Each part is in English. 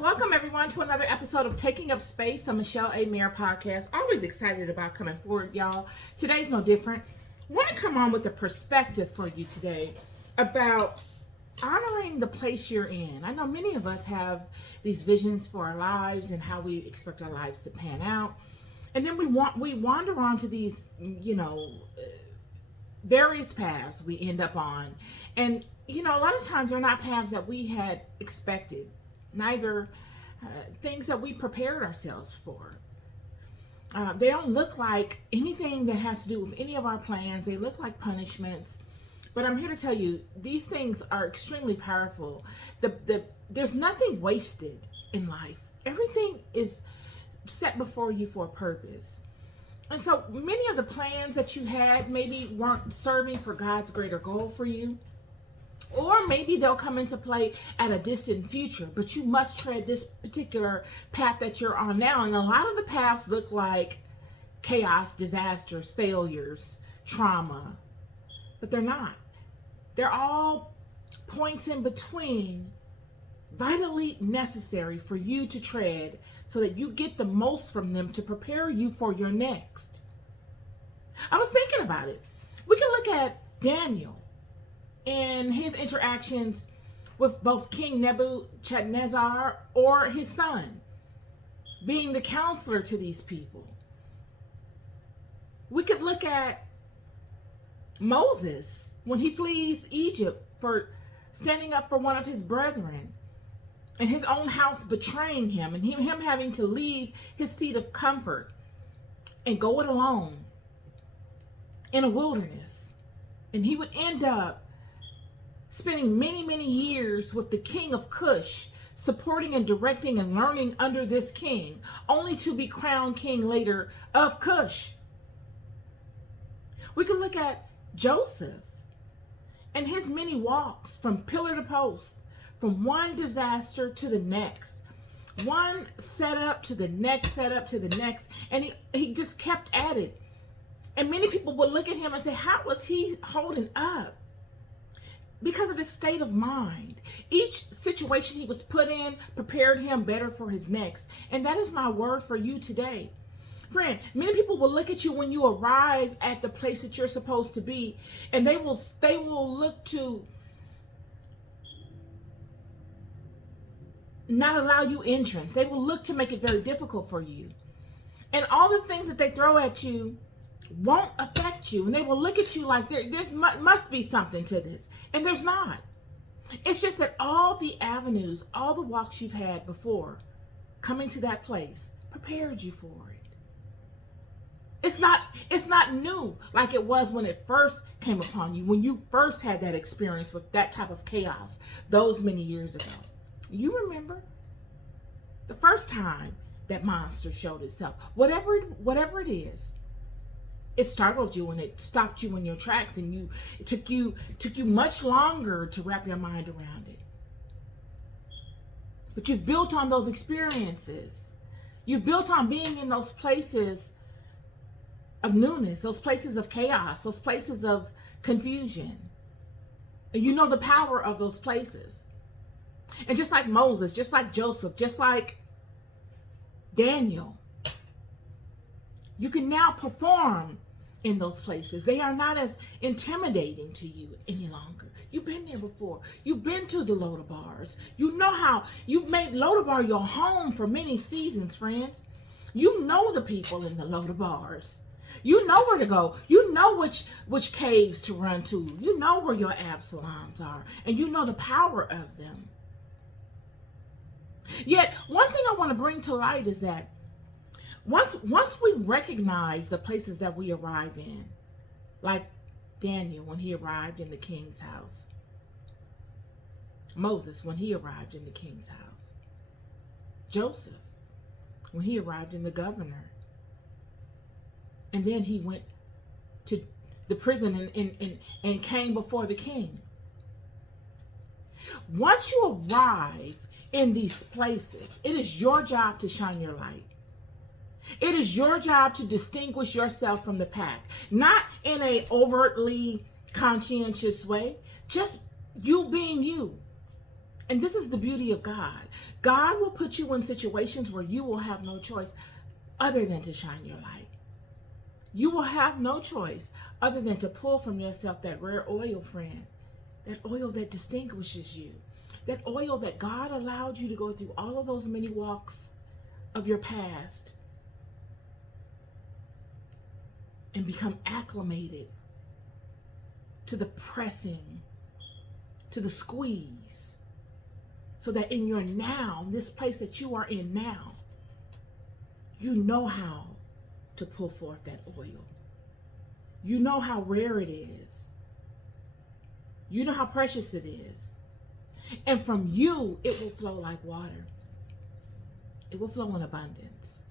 Welcome everyone to another episode of Taking Up Space, a Michelle A. Mayer podcast. Always excited about coming forward, y'all. Today's no different. I want to come on with a perspective for you today about honoring the place you're in. I know many of us have these visions for our lives and how we expect our lives to pan out. And then we wander onto these, various paths we end up on. And, a lot of times they're not paths that we had expected. Neither things that we prepared ourselves for. They don't look like anything that has to do with any of our plans. They look like punishments. But I'm here to tell you, these things are extremely powerful. There's nothing wasted in life. Everything is set before you for a purpose. And so many of the plans that you had maybe weren't serving for God's greater goal for you. Or maybe they'll come into play at a distant future, but you must tread this particular path that you're on now. And a lot of the paths look like chaos, disasters, failures, trauma, but they're not. They're all points in between, vitally necessary for you to tread so that you get the most from them to prepare you for your next. I was thinking about it. We can look at Daniel in his interactions with both King Nebuchadnezzar or his son, being the counselor to these people. We could look at Moses when he flees Egypt for standing up for one of his brethren and his own house betraying him and him having to leave his seat of comfort and go it alone in a wilderness. And he would end up spending many, many years with the king of Cush, supporting and directing and learning under this king, only to be crowned king later of Cush. We can look at Joseph and his many walks from pillar to post, from one disaster to the next, one setup to the next setup to the next, and he just kept at it. And many people would look at him and say, how was he holding up? Because of his state of mind. Each situation he was put in prepared him better for his next. And that is my word for you today. Friend, many people will look at you when you arrive at the place that you're supposed to be, and they will look to not allow you entrance. They will look to make it very difficult for you. And all the things that they throw at you won't affect you, and they will look at you like there's must be something to this, and there's not. It's just that all the avenues, all the walks you've had before coming to that place prepared you for it. It's not new like it was when it first came upon you, when you first had that experience with that type of chaos those many years ago. You remember the first time that monster showed itself, whatever it is. It startled you and it stopped you in your tracks, and it took you much longer to wrap your mind around it. But you've built on those experiences. You've built on being in those places of newness, those places of chaos, those places of confusion. And you know the power of those places. And just like Moses, just like Joseph, just like Daniel, you can now perform in those places. They are not as intimidating to you any longer. You've been there before. You've been to the Loda bars. You know how you've made Loda bar your home for many seasons, friends. You know the people in the Loda bars. You know where to go. You know which caves to run to. You know where your Absaloms are, and you know the power of them. Yet, one thing I want to bring to light is that Once we recognize the places that we arrive in, like Daniel when he arrived in the king's house, Moses when he arrived in the king's house, Joseph when he arrived in the governor, and then he went to the prison and came before the king. Once you arrive in these places, it is your job to shine your light. It is your job to distinguish yourself from the pack, not in a overtly conscientious way, just you being you. And this is the beauty of God. God will put you in situations where you will have no choice other than to shine your light. You will have no choice other than to pull from yourself that rare oil, friend. That oil that distinguishes you. That oil that God allowed you to go through all of those many walks of your past and become acclimated to the pressing, to the squeeze, so that in your now, this place that you are in now, you know how to pull forth that oil. You know how rare it is. You know how precious it is. And from you, it will flow like water. It will flow in abundance.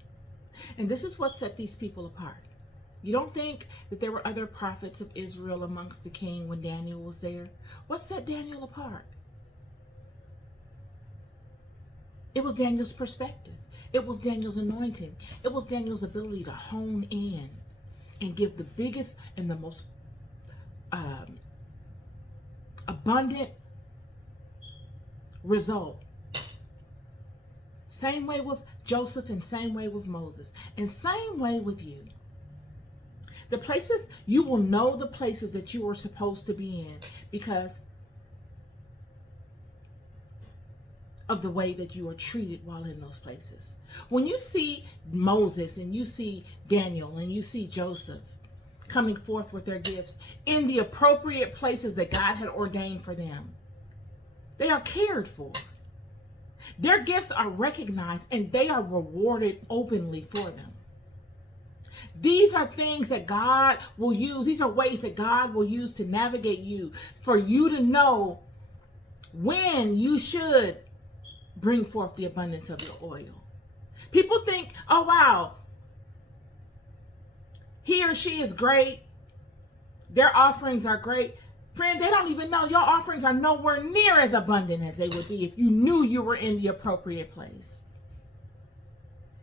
And this is what set these people apart. You don't think that there were other prophets of Israel amongst the king when Daniel was there? What set Daniel apart? It was Daniel's perspective. It was Daniel's anointing. It was Daniel's ability to hone in and give the biggest and the most abundant result. Same way with Joseph and same way with Moses and same way with you. The places, you will know the places that you are supposed to be in because of the way that you are treated while in those places. When you see Moses and you see Daniel and you see Joseph coming forth with their gifts in the appropriate places that God had ordained for them, they are cared for. Their gifts are recognized and they are rewarded openly for them. These are things that God will use. These are ways that God will use to navigate you, for you to know when you should bring forth the abundance of your oil. People think, oh, wow, he or she is great. Their offerings are great. Friend, they don't even know your offerings are nowhere near as abundant as they would be if you knew you were in the appropriate place.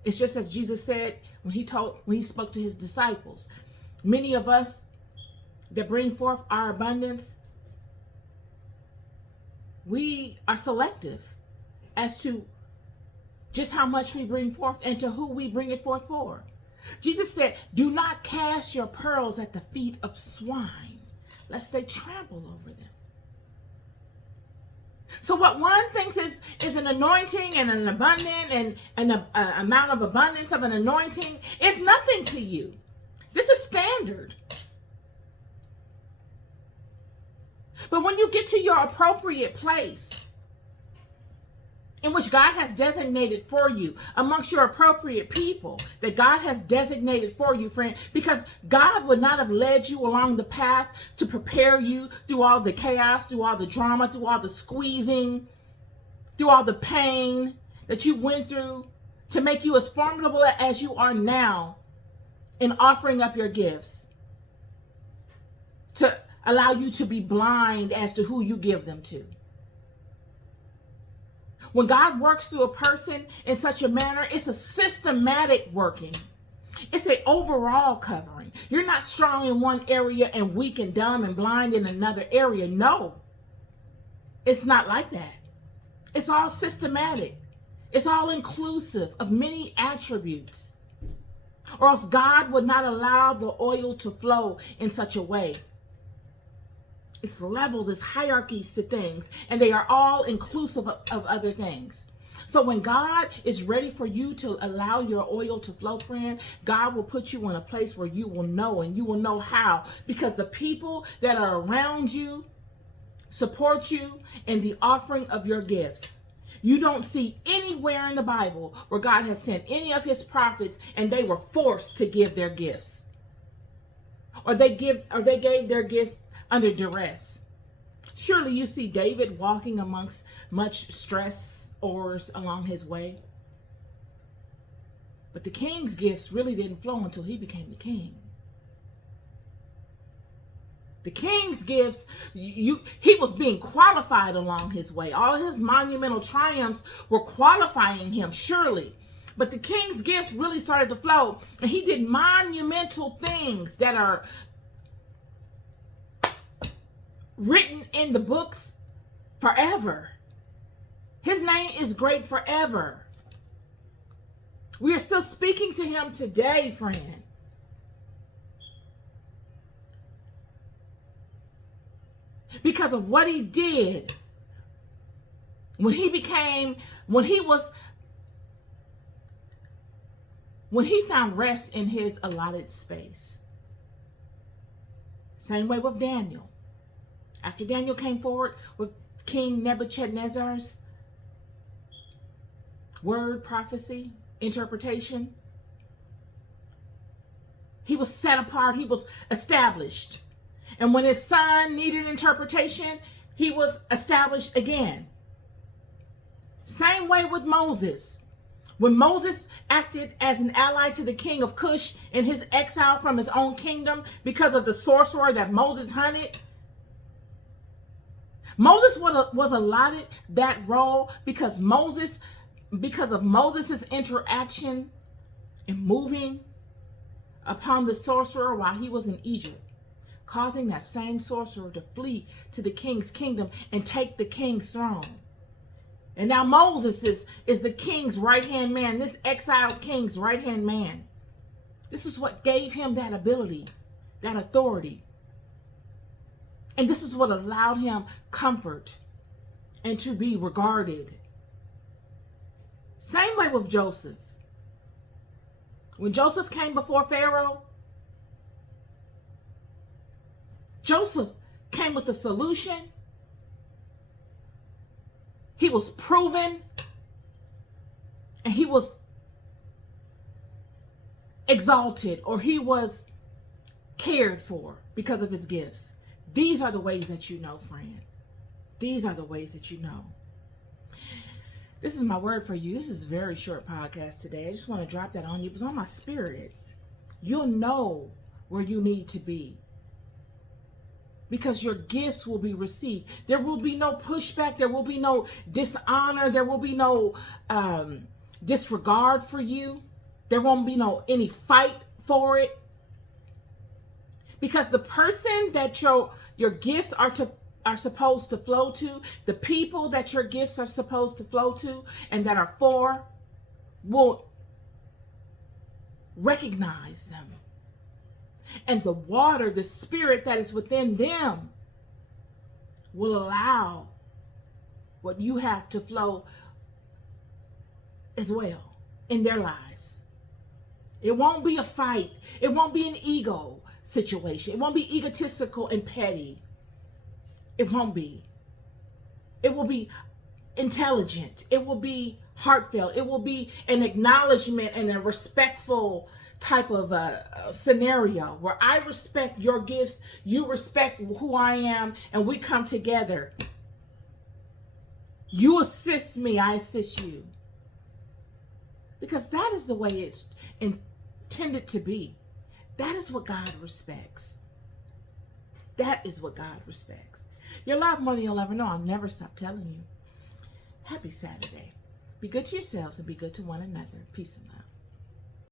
It's just as Jesus said when he spoke to his disciples. Many of us that bring forth our abundance, we are selective as to just how much we bring forth and to who we bring it forth for. Jesus said, do not cast your pearls at the feet of swine, lest they trample over them. So what one thinks is an anointing and an abundant and an amount of abundance of an anointing is nothing to you. This is standard. But when you get to your appropriate place in which God has designated for you, amongst your appropriate people that God has designated for you, friend, because God would not have led you along the path to prepare you through all the chaos, through all the drama, through all the squeezing, through all the pain that you went through to make you as formidable as you are now in offering up your gifts, to allow you to be blind as to who you give them to. When God works through a person in such a manner, it's a systematic working. It's an overall covering. You're not strong in one area and weak and dumb and blind in another area. No, it's not like that. It's all systematic. It's all inclusive of many attributes. Or else God would not allow the oil to flow in such a way. It's levels, it's hierarchies to things, and they are all inclusive of other things. So when God is ready for you to allow your oil to flow, friend, God will put you in a place where you will know, and you will know how, because the people that are around you support you in the offering of your gifts. You don't see anywhere in the Bible where God has sent any of his prophets and they were forced to give their gifts, or they gave their gifts under duress. Surely you see David walking amongst much stress or along his way. But the king's gifts really didn't flow until he became the king. The king's gifts, he was being qualified along his way. All of his monumental triumphs were qualifying him, surely. But the king's gifts really started to flow, and he did monumental things that are written in the books forever. His name is great forever. We are still speaking to him today, friend. Because of what he did when he found rest in his allotted space. Same way with Daniel. After Daniel came forward with King Nebuchadnezzar's word, prophecy, interpretation, he was set apart, he was established. And when his son needed interpretation, he was established again. Same way with Moses. When Moses acted as an ally to the king of Cush in his exile from his own kingdom because of the sorcerer that Moses hunted, Moses was allotted that role because of Moses' interaction in moving upon the sorcerer while he was in Egypt, causing that same sorcerer to flee to the king's kingdom and take the king's throne. And now Moses is the king's right-hand man, this exiled king's right-hand man. This is what gave him that ability, that authority. And this is what allowed him comfort and to be regarded. Same way with Joseph. When Joseph came before Pharaoh, Joseph came with a solution. He was proven, and he was exalted, or he was cared for because of his gifts. These are the ways that you know, friend. These are the ways that you know. This is my word for you. This is a very short podcast today. I just want to drop that on you. It was on my spirit. You'll know where you need to be, because your gifts will be received. There will be no pushback. There will be no dishonor. There will be no disregard for you. There won't be any fight for it. Because the person that your gifts are supposed to flow to, the people that your gifts are supposed to flow to and that are for, will recognize them. And the water, the spirit that is within them, will allow what you have to flow as well in their lives. It won't be a fight. It won't be an ego situation. It won't be egotistical and petty. It won't be. It will be intelligent. It will be heartfelt. It will be an acknowledgement and a respectful type of scenario where I respect your gifts, you respect who I am, and we come together. You assist me, I assist you. Because that is the way it's intended to be. That is what God respects. That is what God respects. You're loved more than you'll ever know. I'll never stop telling you. Happy Saturday. Be good to yourselves and be good to one another. Peace and love.